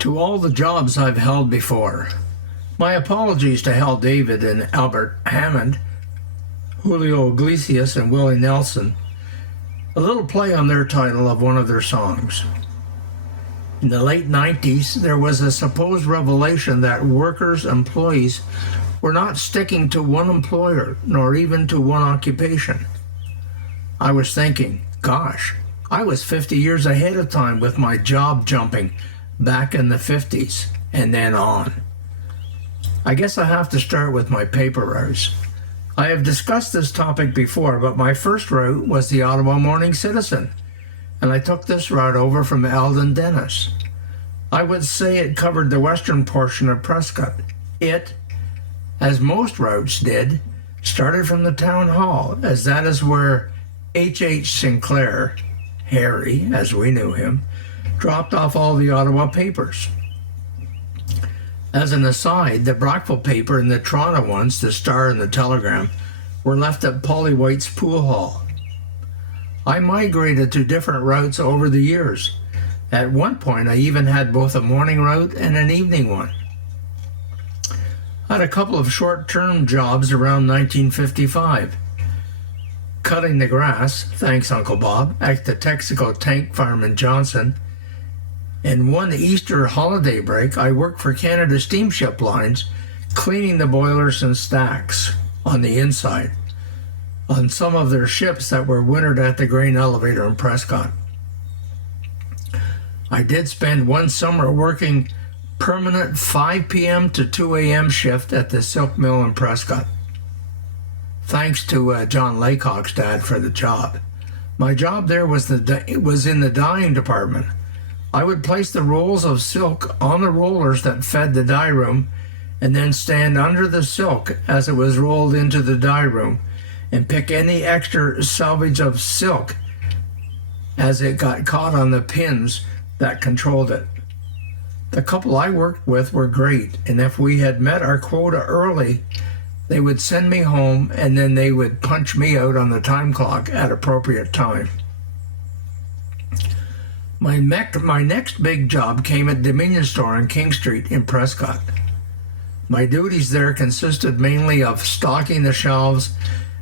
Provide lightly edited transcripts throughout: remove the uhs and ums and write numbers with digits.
To all the jobs I've held before, my apologies to Hal David and Albert Hammond, Julio Iglesias and Willie Nelson, a little play on their title of one of their songs. In the late 90s, there was a supposed revelation that employees were not sticking to one employer, nor even to one occupation. I was thinking, gosh, I was 50 years ahead of time with my job jumping back in the 50s and then on. I guess I have to start with my paper routes. I have discussed this topic before, but my first route was the Ottawa Morning Citizen, and I took this route over from Eldon Dennis. I would say it covered the western portion of Prescott. It, as most routes did, started from the town hall, as that is where H. Sinclair, Harry, as we knew him, dropped off all the Ottawa papers. As an aside, the Brockville paper and the Toronto ones, the Star and the Telegram, were left at Polly White's pool hall. I migrated to different routes over the years. At one point, I even had both a morning route and an evening one. I had a couple of short-term jobs around 1955. Cutting the grass, thanks Uncle Bob, at the Texaco Tank Farm in Johnson. And one Easter holiday break, I worked for Canada Steamship Lines, cleaning the boilers and stacks on the inside on some of their ships that were wintered at the grain elevator in Prescott. I did spend one summer working permanent 5 p.m. to 2 a.m. shift at the silk mill in Prescott. Thanks to John Laycock's dad for the job. My job there was in the dyeing department. I would place the rolls of silk on the rollers that fed the dye room and then stand under the silk as it was rolled into the dye room and pick any extra salvage of silk as it got caught on the pins that controlled it. The couple I worked with were great, and if we had met our quota early, they would send me home and then they would punch me out on the time clock at appropriate time. My next big job came at Dominion Store on King Street in Prescott. My duties there consisted mainly of stocking the shelves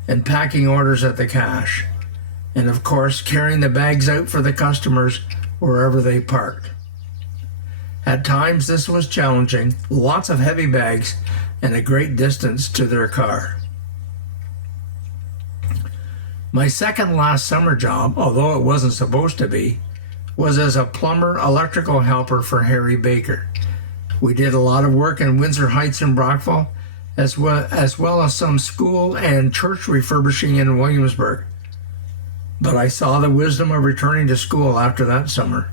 and packing orders at the cash, and of course carrying the bags out for the customers wherever they parked. At times this was challenging, lots of heavy bags and a great distance to their car. My second last summer job, although it wasn't supposed to be, was as a plumber electrical helper for Harry Baker. We did a lot of work in Windsor Heights and Brockville, as well as some school and church refurbishing in Williamsburg. But I saw the wisdom of returning to school after that summer.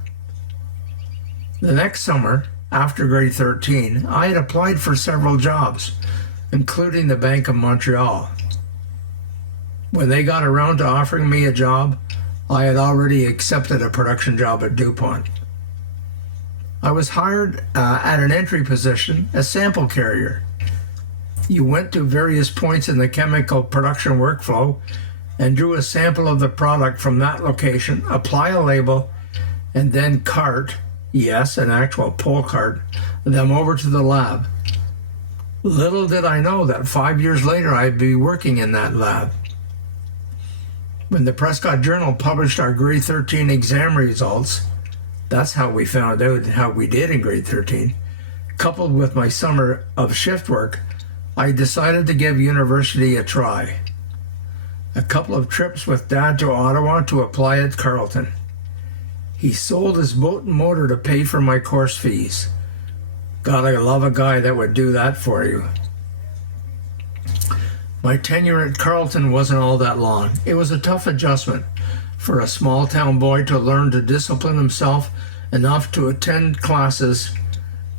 The next summer, after grade 13, I had applied for several jobs, including the Bank of Montreal. When they got around to offering me a job, I had already accepted a production job at DuPont. I was hired at an entry position, a sample carrier. You went to various points in the chemical production workflow and drew a sample of the product from that location, apply a label, and then cart, yes, an actual pull cart, them over to the lab. Little did I know that 5 years later I'd be working in that lab. When the Prescott Journal published our grade 13 exam results, that's how we found out how we did in grade 13, coupled with my summer of shift work, I decided to give university a try. A couple of trips with Dad to Ottawa to apply at Carleton. He sold his boat and motor to pay for my course fees. God, I love a guy that would do that for you. My tenure at Carleton wasn't all that long. It was a tough adjustment for a small town boy to learn to discipline himself enough to attend classes,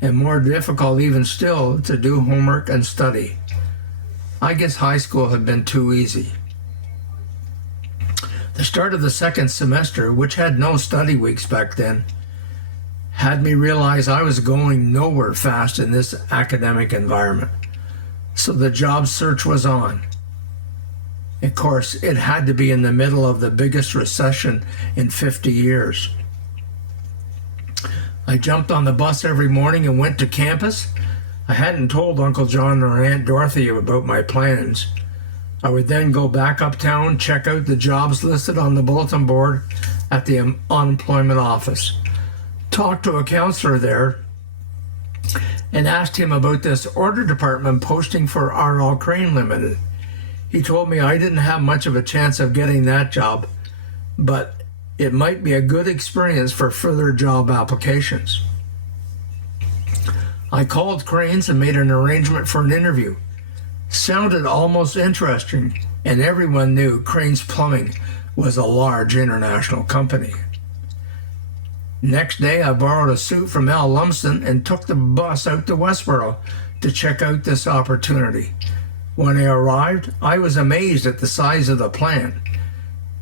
and more difficult even still to do homework and study. I guess high school had been too easy. The start of the second semester, which had no study weeks back then, had me realize I was going nowhere fast in this academic environment. So the job search was on. Of course, it had to be in the middle of the biggest recession in 50 years. I jumped on the bus every morning and went to campus. I hadn't told Uncle John or Aunt Dorothy about my plans. I would then go back uptown, check out the jobs listed on the bulletin board at the unemployment office, talk to a counselor there, and asked him about this order department posting for RL Crane Limited. He told me I didn't have much of a chance of getting that job, but it might be a good experience for further job applications. I called Cranes and made an arrangement for an interview. Sounded almost interesting, and everyone knew Cranes Plumbing was a large international company. Next day, I borrowed a suit from Al Lumsden and took the bus out to Westboro to check out this opportunity. When I arrived, I was amazed at the size of the plant.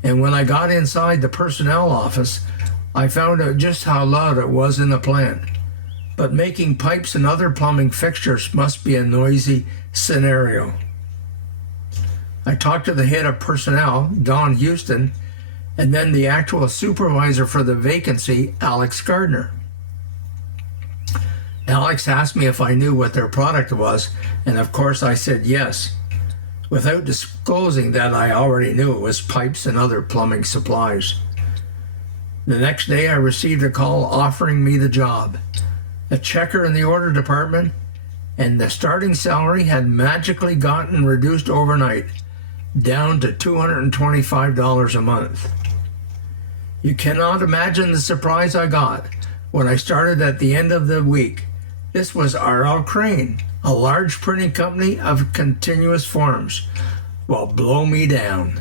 And when I got inside the personnel office, I found out just how loud it was in the plant. But making pipes and other plumbing fixtures must be a noisy scenario. I talked to the head of personnel, Don Houston, and then the actual supervisor for the vacancy, Alex Gardner. Alex asked me if I knew what their product was, and of course I said yes, without disclosing that I already knew it was pipes and other plumbing supplies. The next day I received a call offering me the job. A checker in the order department, and the starting salary had magically gotten reduced overnight, down to $225 a month. You cannot imagine the surprise I got when I started at the end of the week. This was RL Crane, a large printing company of continuous forms. Well, blow me down.